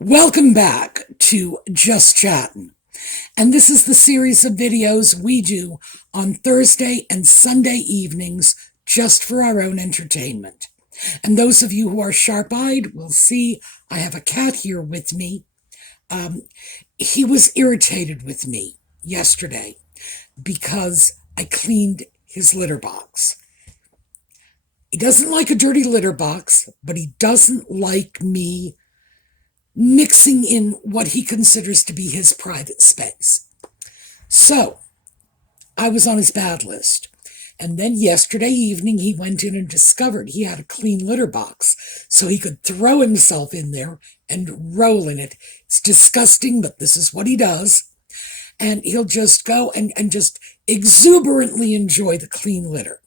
Welcome back to Just Chattin'. And this is the series of videos we do on Thursday and Sunday evenings just for our own entertainment. And those of you who are sharp-eyed will see I have a cat here with me. He was irritated with me yesterday because I cleaned his litter box. He doesn't like a dirty litter box, but he doesn't like me mixing in what he considers to be his private space. So, I was on his bad list. And then yesterday evening, he went in and discovered he had a clean litter box, so he could throw himself in there and roll in it. It's disgusting, but this is what he does. And he'll just go and just exuberantly enjoy the clean litter.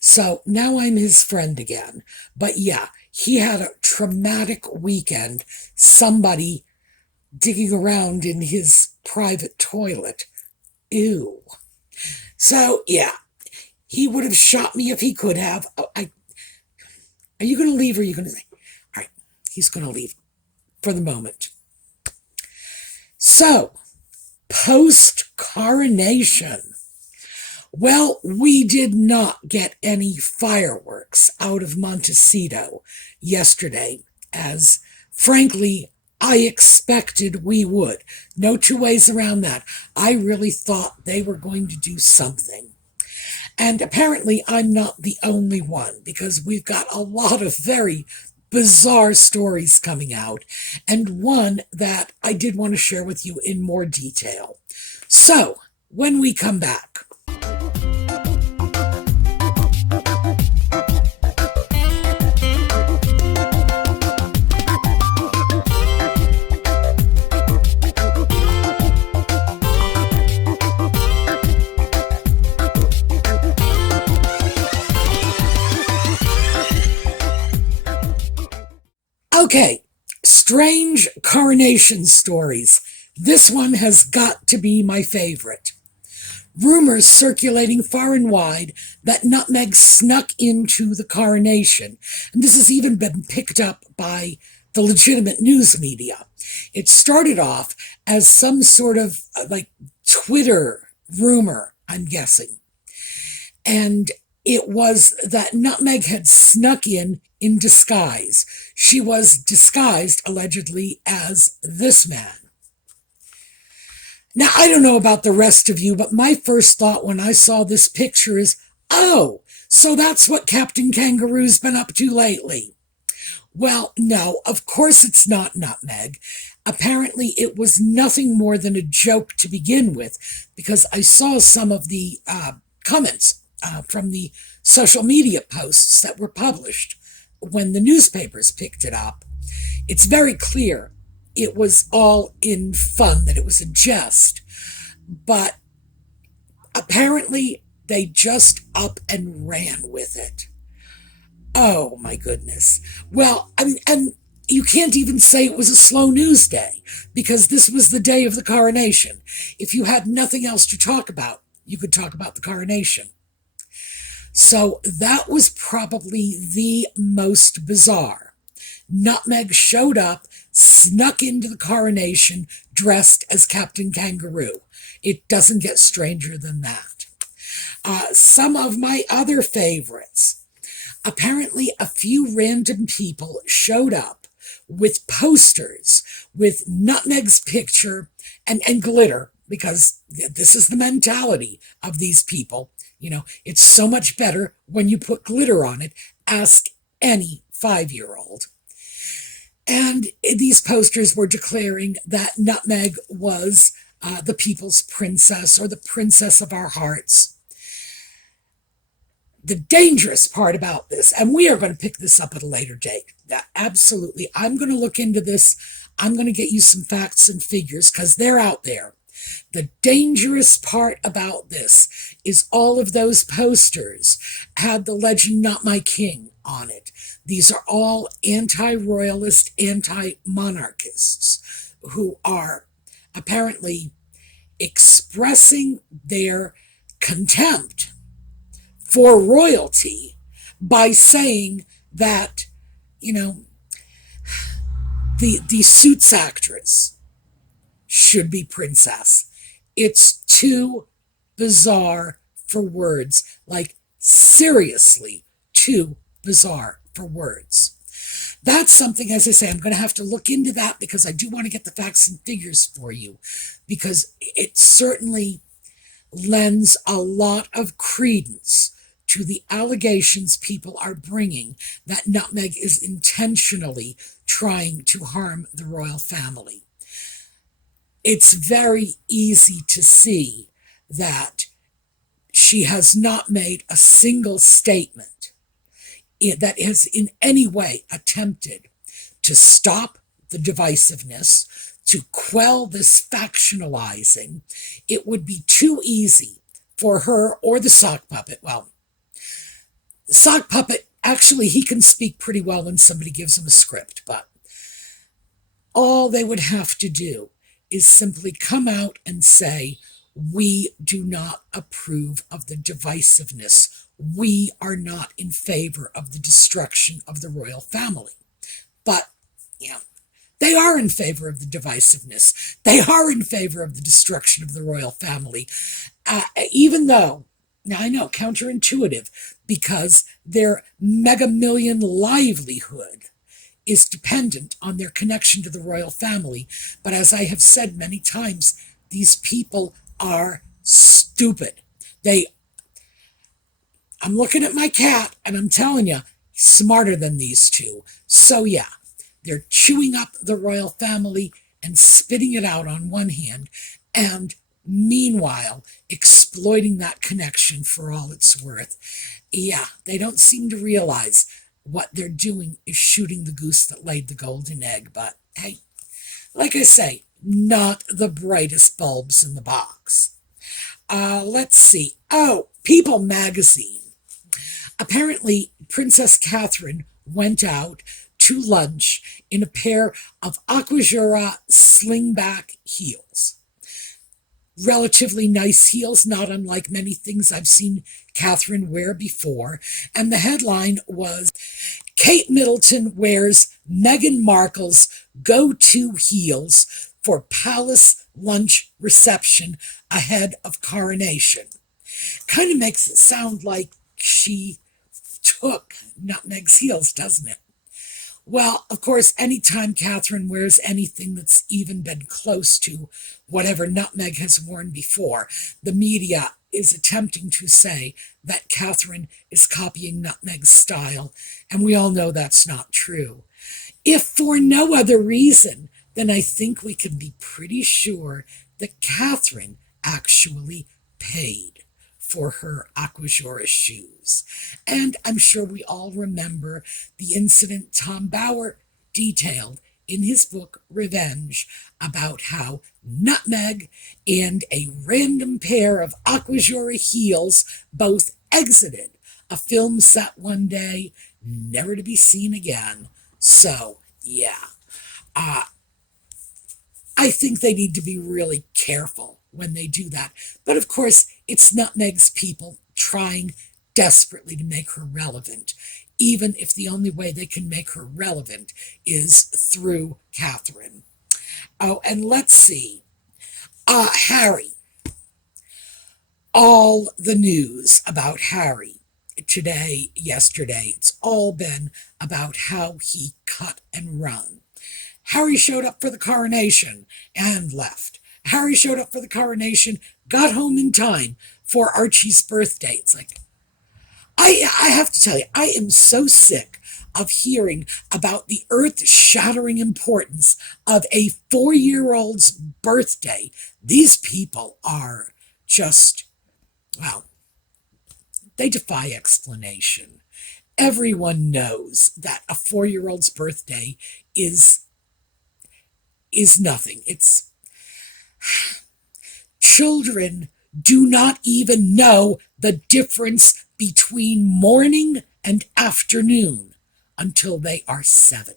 So now I'm his friend again. But yeah, he had a traumatic weekend. Somebody digging around in his private toilet. Ew. So yeah, he would have shot me if he could have. Are you going to leave or are you going to say? All right, he's going to leave for the moment. So, post-coronation. Well, we did not get any fireworks out of Montecito yesterday, as frankly, I expected we would. No two ways around that. I really thought they were going to do something. And apparently I'm not the only one, because we've got a lot of very bizarre stories coming out, and one that I did want to share with you in more detail. So, when we come back, okay, strange coronation stories. This one has got to be my favorite. Rumors circulating far and wide that Nutmeg snuck into the coronation, and this has even been picked up by the legitimate news media. It started off as some sort of like Twitter rumor, I'm guessing. And it was that Nutmeg had snuck in disguise. She was disguised, allegedly, as this man. Now, I don't know about the rest of you, but my first thought when I saw this picture is, oh, so that's what Captain Kangaroo's been up to lately. Well, no, of course it's not Nutmeg. Apparently, it was nothing more than a joke to begin with, because I saw some of the comments from the social media posts that were published when the newspapers picked it up. It's very clear it was all in fun, that it was a jest. But apparently they just up and ran with it. Oh my goodness. Well, and you can't even say it was a slow news day, because this was the day of the coronation. If you had nothing else to talk about, you could talk about the coronation. So that was probably the most bizarre. Nutmeg showed up, snuck into the coronation, dressed as Captain Kangaroo. It doesn't get stranger than that. Some of my other favorites. Apparently, a few random people showed up with posters with Nutmeg's picture and glitter, because this is the mentality of these people. You know, it's so much better when you put glitter on it. Ask any 5-year-old. And these posters were declaring that Nutmeg was the people's princess, or the princess of our hearts. The dangerous part about this, and we are going to pick this up at a later date, that absolutely, I'm going to look into this. I'm going to get you some facts and figures, because they're out there. The dangerous part about this is all of those posters had the legend "Not My King" on it. These are all anti-royalist, anti-monarchists who are apparently expressing their contempt for royalty by saying that, you know, The Suits actress should be princess. It's too bizarre for words. Like, seriously, too bizarre for words. That's something, as I say, I'm going to have to look into that because I do want to get the facts and figures for you, because it certainly lends a lot of credence to the allegations people are bringing that Nutmeg is intentionally trying to harm the royal family. It's very easy to see that she has not made a single statement that has in any way attempted to stop the divisiveness, to quell this factionalizing. It would be too easy for her or the sock puppet. Well, the sock puppet, actually, he can speak pretty well when somebody gives him a script, but all they would have to do is simply come out and say, we do not approve of the divisiveness. We are not in favor of the destruction of the royal family. But, yeah, they are in favor of the divisiveness. They are in favor of the destruction of the royal family. Even though, now I know, counterintuitive, because their mega million livelihood is dependent on their connection to the royal family. But as I have said many times, these people are stupid. I'm looking at my cat and I'm telling you, he's smarter than these two. So yeah, they're chewing up the royal family and spitting it out on one hand, and meanwhile exploiting that connection for all it's worth. Yeah, they don't seem to realize what they're doing is shooting the goose that laid the golden egg. But hey, like I say, not the brightest bulbs in the box. Let's see. Oh, People magazine. Apparently, Princess Catherine went out to lunch in a pair of Aquajura slingback heels. Relatively nice heels, not unlike many things I've seen Catherine wear before. And the headline was, Kate Middleton wears Meghan Markle's go-to heels for palace lunch reception ahead of Coronation. Kind of makes it sound like she took Nutmeg's heels, doesn't it? Well, of course, anytime Catherine wears anything that's even been close to whatever Nutmeg has worn before, the media is attempting to say that Catherine is copying Nutmeg's style, and we all know that's not true. If for no other reason, then I think we can be pretty sure that Catherine actually paid for her Aquajura shoes. And I'm sure we all remember the incident Tom Bauer detailed in his book Revenge about how Nutmeg and a random pair of Aquajura heels both exited a film set one day, never to be seen again. So, yeah. I think they need to be really careful when they do that. But of course, it's Nutmeg's people trying desperately to make her relevant, even if the only way they can make her relevant is through Catherine. Oh, and let's see. Harry. All the news about Harry today, yesterday, it's all been about how he cut and run. Harry showed up for the coronation and left. Harry showed up for the coronation, got home in time for Archie's birthday. It's like, I have to tell you, I am so sick of hearing about the earth-shattering importance of a 4-year-old's birthday. These people are just, well, they defy explanation. Everyone knows that a 4-year-old's birthday is nothing. It's children do not even know the difference between morning and afternoon until they are 7.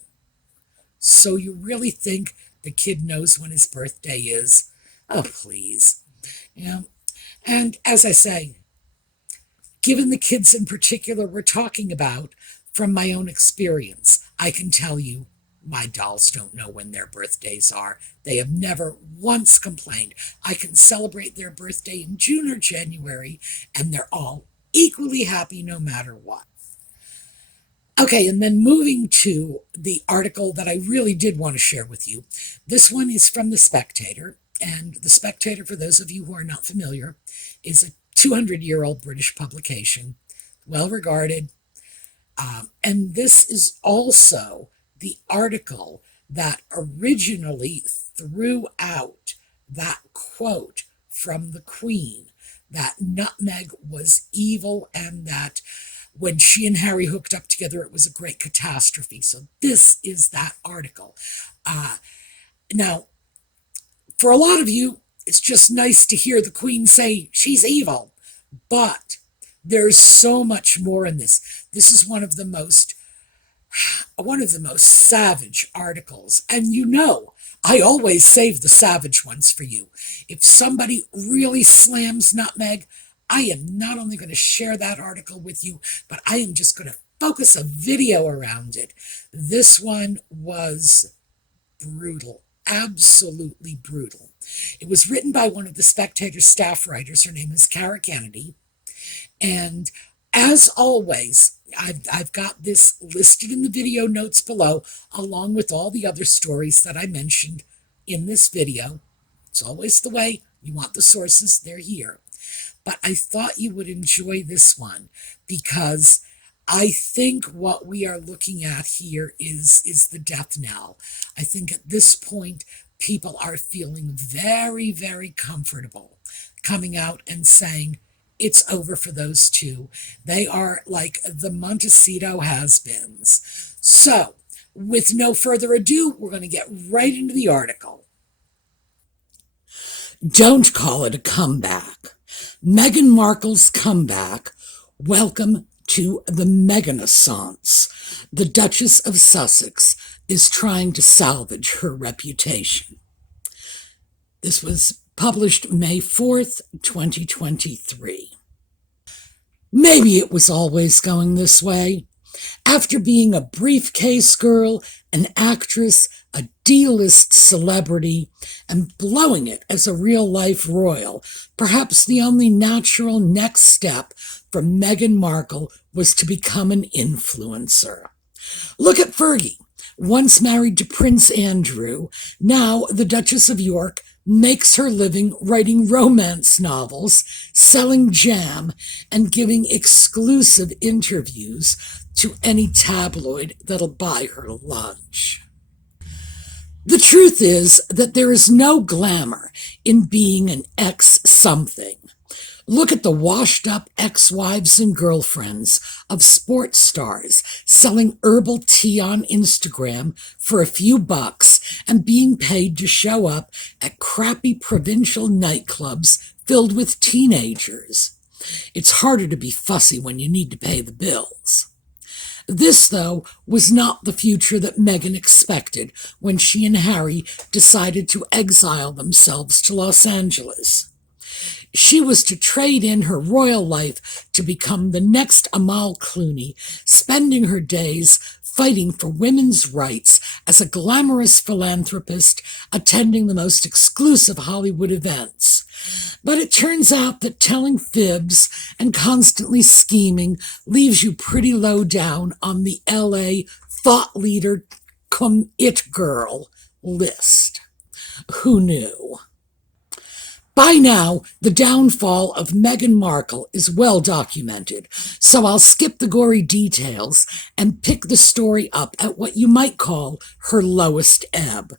So you really think the kid knows when his birthday is? Oh, please. Yeah. And as I say, given the kids in particular we're talking about, from my own experience, I can tell you My dolls don't know when their birthdays are. They have never once complained. I can celebrate their birthday in June or January, and they're all equally happy no matter what. Okay, and then moving to the article that I really did want to share with you. This one is from The Spectator. And The Spectator, for those of you who are not familiar, is a 200-year-old British publication, well regarded. And this is also the article that originally threw out that quote from the Queen, that nutmeg was evil and that when she and Harry hooked up together, it was a great catastrophe. So this is that article. Now, for a lot of you, it's just nice to hear the Queen say she's evil, but there's so much more in this. This is one of the most savage articles. And you know, I always save the savage ones for you. If somebody really slams nutmeg, I am not only going to share that article with you, but I am just going to focus a video around it. This one was brutal, absolutely brutal. It was written by one of the Spectator staff writers. Her name is Cara Kennedy. And as always, I've got this listed in the video notes below, along with all the other stories that I mentioned in this video. It's always the way. You want the sources, they're here. But I thought you would enjoy this one because I think what we are looking at here is the death knell. I think at this point, people are feeling very, very comfortable coming out and saying, it's over for those two. They are like the Montecito has-beens. So, with no further ado, we're going to get right into the article. Don't call it a comeback. Meghan Markle's comeback. Welcome to the Meghan-assance. The Duchess of Sussex is trying to salvage her reputation. This was published May 4th, 2023. Maybe it was always going this way. After being a briefcase girl, an actress, a D-list celebrity, and blowing it as a real-life royal, perhaps the only natural next step for Meghan Markle was to become an influencer. Look at Fergie, once married to Prince Andrew, now the Duchess of York, makes her living writing romance novels, selling jam, and giving exclusive interviews to any tabloid that'll buy her lunch. The truth is that there is no glamour in being an ex-something. Look at the washed-up ex-wives and girlfriends of sports stars selling herbal tea on Instagram for a few bucks and being paid to show up at crappy provincial nightclubs filled with teenagers. It's harder to be fussy when you need to pay the bills. This, though, was not the future that Meghan expected when she and Harry decided to exile themselves to Los Angeles. She was to trade in her royal life to become the next Amal Clooney, spending her days fighting for women's rights as a glamorous philanthropist attending the most exclusive Hollywood events. But it turns out that telling fibs and constantly scheming leaves you pretty low down on the LA thought leader cum it girl list. Who knew? By now, the downfall of Meghan Markle is well documented, so I'll skip the gory details and pick the story up at what you might call her lowest ebb.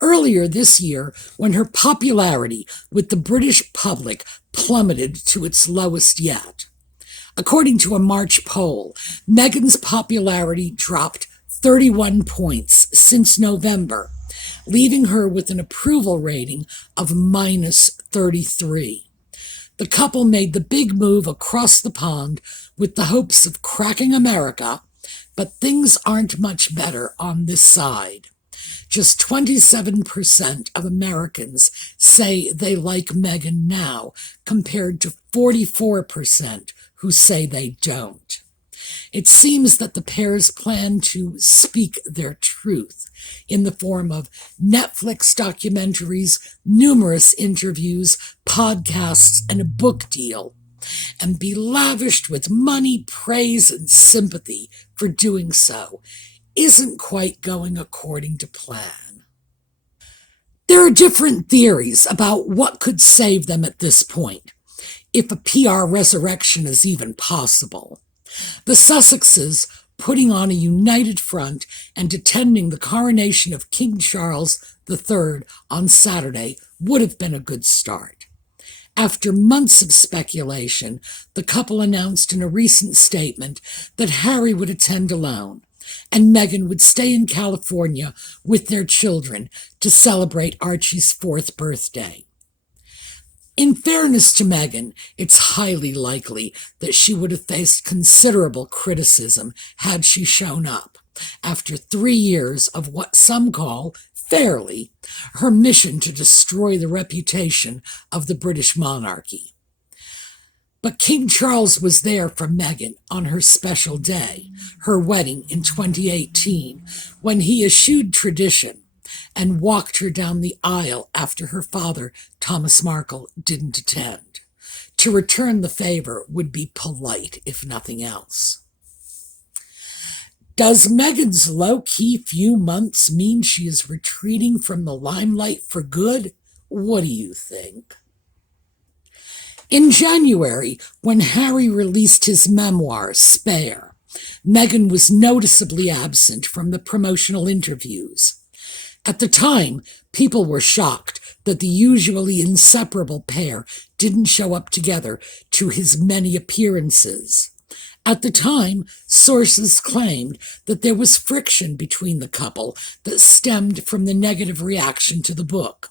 Earlier this year, when her popularity with the British public plummeted to its lowest yet. According to a March poll, Meghan's popularity dropped 31 points since November, leaving her with an approval rating of minus 33. The couple made the big move across the pond with the hopes of cracking America, but things aren't much better on this side. Just 27% of Americans say they like Meghan now, compared to 44% who say they don't. It seems that the pairs plan to speak their truth in the form of Netflix documentaries, numerous interviews, podcasts, and a book deal, and be lavished with money, praise, and sympathy for doing so isn't quite going according to plan. There are different theories about what could save them at this point, if a PR resurrection is even possible. The Sussexes putting on a united front and attending the coronation of King Charles III on Saturday would have been a good start. After months of speculation, the couple announced in a recent statement that Harry would attend alone, and Meghan would stay in California with their children to celebrate Archie's 4th birthday. In fairness to Meghan, it's highly likely that she would have faced considerable criticism had she shown up, after 3 years of what some call, fairly, her mission to destroy the reputation of the British monarchy. But King Charles was there for Meghan on her special day, her wedding in 2018, when he eschewed tradition and walked her down the aisle after her father, Thomas Markle, didn't attend. To return the favor would be polite, if nothing else. Does Meghan's low-key few months mean she is retreating from the limelight for good? What do you think? In January, when Harry released his memoir, Spare, Meghan was noticeably absent from the promotional interviews. At the time, people were shocked that the usually inseparable pair didn't show up together to his many appearances. At the time, sources claimed that there was friction between the couple that stemmed from the negative reaction to the book.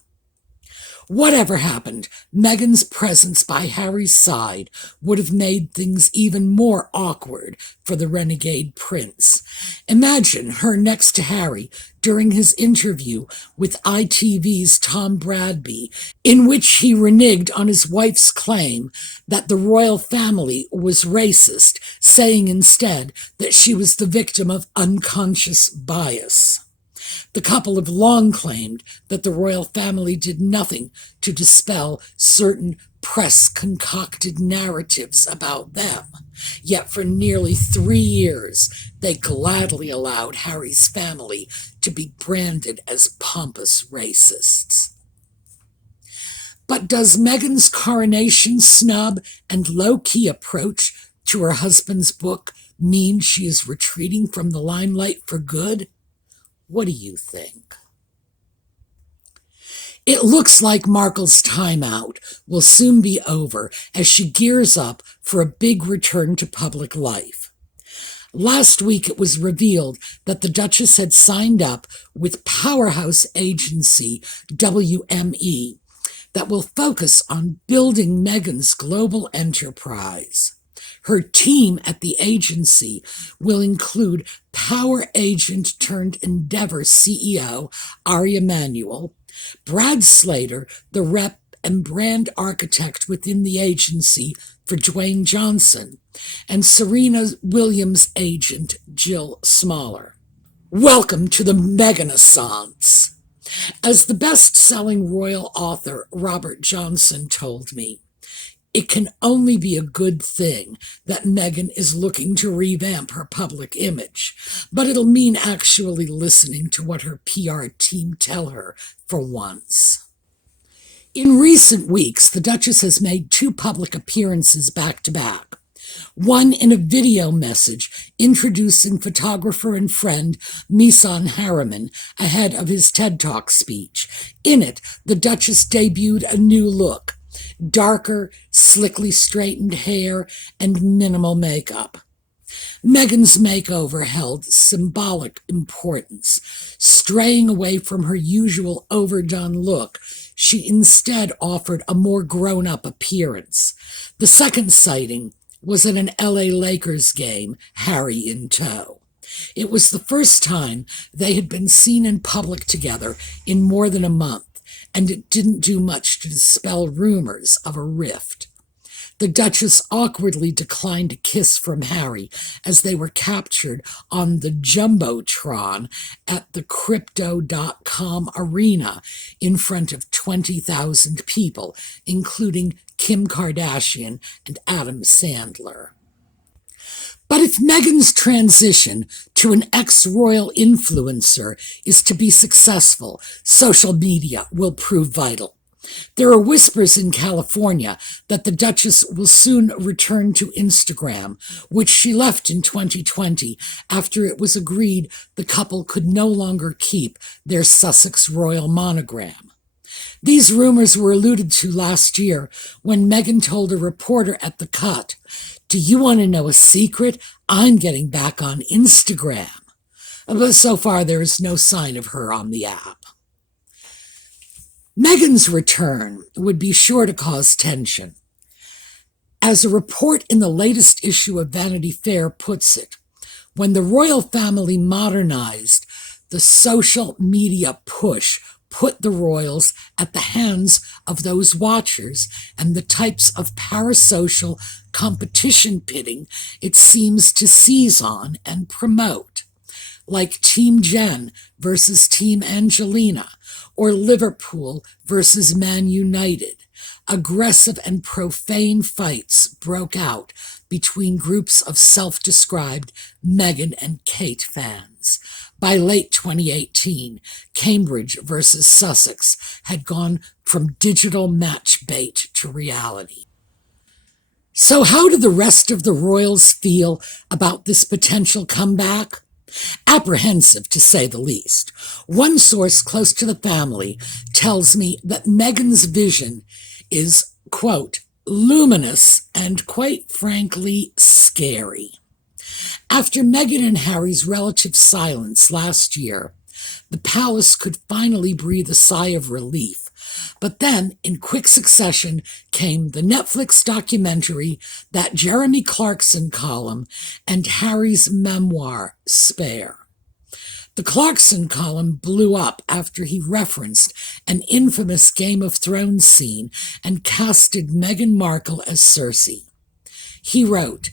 Whatever happened, Meghan's presence by Harry's side would have made things even more awkward for the renegade prince. Imagine her next to Harry during his interview with ITV's Tom Bradby, in which he reneged on his wife's claim that the royal family was racist, saying instead that she was the victim of unconscious bias. The couple have long claimed that the royal family did nothing to dispel certain press-concocted narratives about them. Yet for nearly 3 years, they gladly allowed Harry's family to be branded as pompous racists. But does Meghan's coronation snub and low-key approach to her husband's book mean she is retreating from the limelight for good? What do you think? It looks like Markle's timeout will soon be over as she gears up for a big return to public life. Last week it was revealed that the Duchess had signed up with powerhouse agency WME that will focus on building Meghan's global enterprise. Her team at the agency will include Power Agent turned Endeavor CEO Ari Emanuel, Brad Slater, the rep and brand architect within the agency for Dwayne Johnson, and Serena Williams' agent Jill Smaller. Welcome to the Meganaissance. As the best-selling royal author Robert Johnson told me, it can only be a good thing that Meghan is looking to revamp her public image, but it'll mean actually listening to what her PR team tell her for once. In recent weeks, the Duchess has made 2 public appearances back-to-back. One in a video message introducing photographer and friend Misan Harriman ahead of his TED Talk speech. In it, the Duchess debuted a new look: darker, slickly straightened hair, and minimal makeup. Meghan's makeover held symbolic importance. Straying away from her usual overdone look, she instead offered a more grown-up appearance. The second sighting was at an LA Lakers game, Harry in tow. It was the first time they had been seen in public together in more than a month, and it didn't do much to dispel rumors of a rift. The Duchess awkwardly declined a kiss from Harry as they were captured on the Jumbotron at the Crypto.com arena in front of 20,000 people, including Kim Kardashian and Adam Sandler. But if Meghan's transition to an ex-royal influencer is to be successful, social media will prove vital. There are whispers in California that the Duchess will soon return to Instagram, which she left in 2020 after it was agreed the couple could no longer keep their Sussex royal monogram. These rumors were alluded to last year when Meghan told a reporter at The Cut, "Do you want to know a secret? I'm getting back on Instagram." But so far there is no sign of her on the app. Meghan's return would be sure to cause tension. As a report in the latest issue of Vanity Fair puts it, when the royal family modernized, the social media push put the royals at the hands of those watchers and the types of parasocial competition pitting it seems to seize on and promote, like Team Jen versus Team Angelina, or Liverpool versus Man United. Aggressive and profane fights broke out between groups of self-described Meghan and Kate fans. By late 2018, Cambridge versus Sussex had gone from digital match bait to reality. So how do the rest of the royals feel about this potential comeback? Apprehensive, to say the least. One source close to the family tells me that Meghan's vision is, quote, luminous and, quite frankly, scary. After Meghan and Harry's relative silence last year, the palace could finally breathe a sigh of relief. But then, in quick succession, came the Netflix documentary, that Jeremy Clarkson column, and Harry's memoir, Spare. The Clarkson column blew up after he referenced an infamous Game of Thrones scene and casted Meghan Markle as Cersei. He wrote,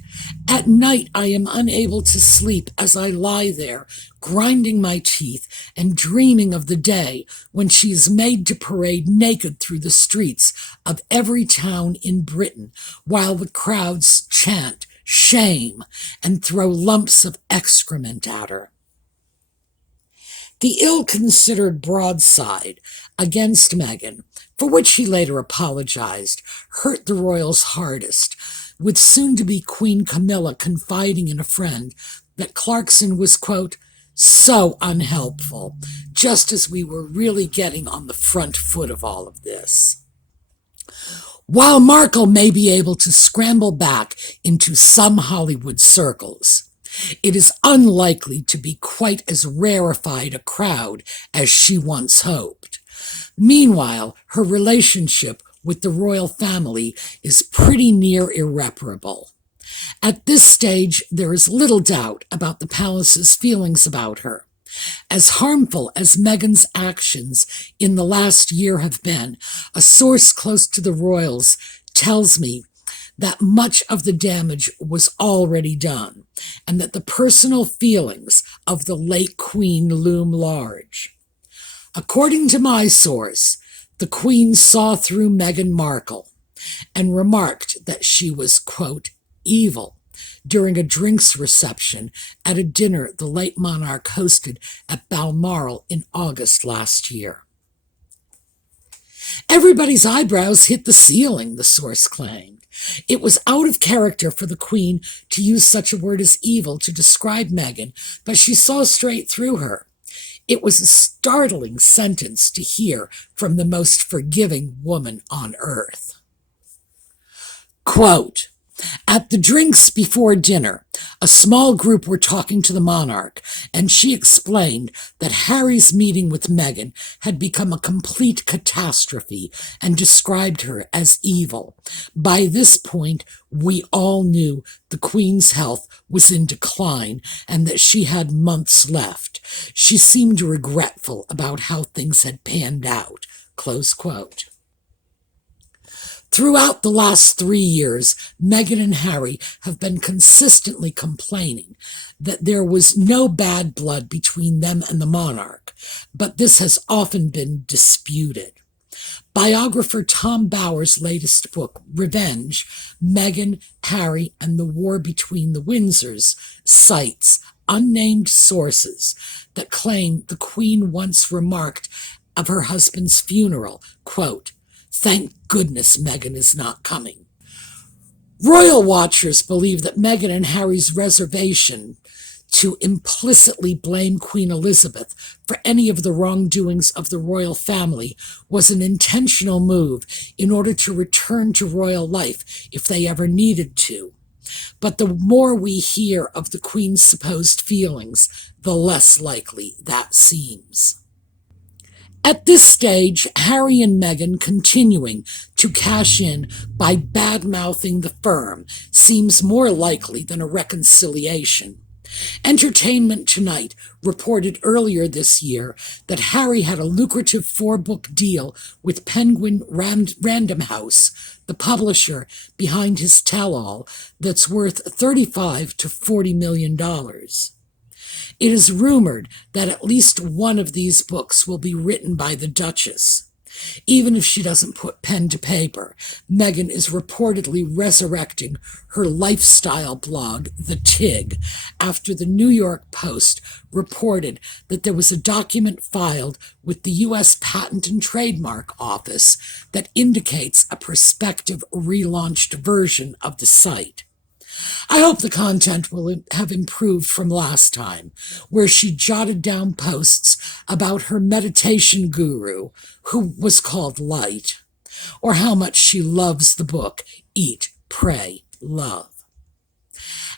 "At night I am unable to sleep as I lie there, grinding my teeth and dreaming of the day when she is made to parade naked through the streets of every town in Britain, while the crowds chant, 'Shame,' and throw lumps of excrement at her." The ill-considered broadside against Meghan, for which he later apologized, hurt the royals hardest, with soon-to-be Queen Camilla confiding in a friend that Clarkson was, quote, "so unhelpful, just as we were really getting on the front foot of all of this." While Markle may be able to scramble back into some Hollywood circles, it is unlikely to be quite as rarefied a crowd as she once hoped. Meanwhile, her relationship with the royal family is pretty near irreparable. At this stage, there is little doubt about the palace's feelings about her. As harmful as Meghan's actions in the last year have been, a source close to the royals tells me that much of the damage was already done, and that the personal feelings of the late Queen loom large. According to my source, the Queen saw through Meghan Markle and remarked that she was, quote, evil during a drinks reception at a dinner the late monarch hosted at Balmoral in August last year. Everybody's eyebrows hit the ceiling, the source claimed. It was out of character for the Queen to use such a word as evil to describe Meghan, but she saw straight through her. It was a startling sentence to hear from the most forgiving woman on earth. Quote, "At the drinks before dinner, a small group were talking to the monarch, and she explained that Harry's meeting with Meghan had become a complete catastrophe and described her as evil. By this point, we all knew the Queen's health was in decline and that she had months left. She seemed regretful about how things had panned out." Close quote. Throughout the last 3 years, Meghan and Harry have been consistently complaining that there was no bad blood between them and the monarch, but this has often been disputed. Biographer Tom Bower's latest book, Revenge, Meghan, Harry, and the War Between the Windsors, cites unnamed sources that claim the Queen once remarked of her husband's funeral, quote, "Thank goodness Meghan is not coming." Royal watchers believe that Meghan and Harry's reservation to implicitly blame Queen Elizabeth for any of the wrongdoings of the royal family was an intentional move in order to return to royal life if they ever needed to. But the more we hear of the Queen's supposed feelings, the less likely that seems. At this stage, Harry and Meghan continuing to cash in by bad-mouthing the firm seems more likely than a reconciliation. Entertainment Tonight reported earlier this year that Harry had a lucrative 4-book deal with Penguin Random House, the publisher behind his tell-all, that's worth $35 to $40 million. It is rumored that at least one of these books will be written by the Duchess. Even if she doesn't put pen to paper, Meghan is reportedly resurrecting her lifestyle blog, The Tig, after the New York Post reported that there was a document filed with the U.S. Patent and Trademark Office that indicates a prospective relaunched version of the site. I hope the content will have improved from last time, where she jotted down posts about her meditation guru, who was called Light, or how much she loves the book Eat, Pray, Love.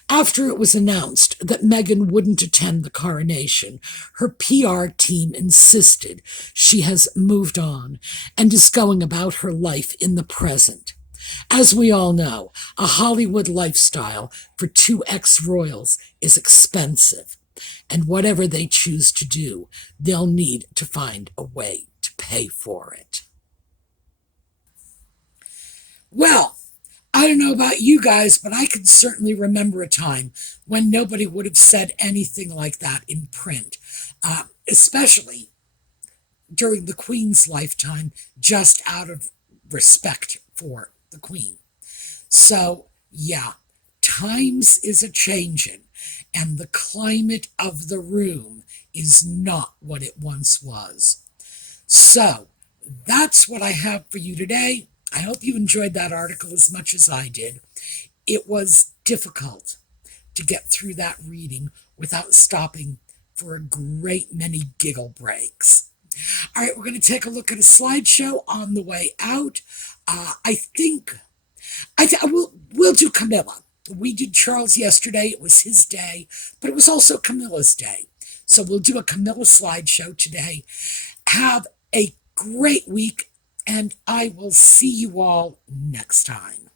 After it was announced that Meghan wouldn't attend the coronation, her PR team insisted she has moved on and is going about her life in the present. As we all know, a Hollywood lifestyle for 2 ex-royals is expensive, and whatever they choose to do, they'll need to find a way to pay for it. Well, I don't know about you guys, but I can certainly remember a time when nobody would have said anything like that in print, especially during the Queen's lifetime, just out of respect for the Queen. So, yeah, times is a-changin', and the climate of the room is not what it once was. So, that's what I have for you today. I hope you enjoyed that article as much as I did. It was difficult to get through that reading without stopping for a great many giggle breaks. All right, we're going to take a look at a slideshow on the way out. We'll do Camilla. We did Charles yesterday. It was his day, but it was also Camilla's day. So we'll do a Camilla slideshow today. Have a great week, and I will see you all next time.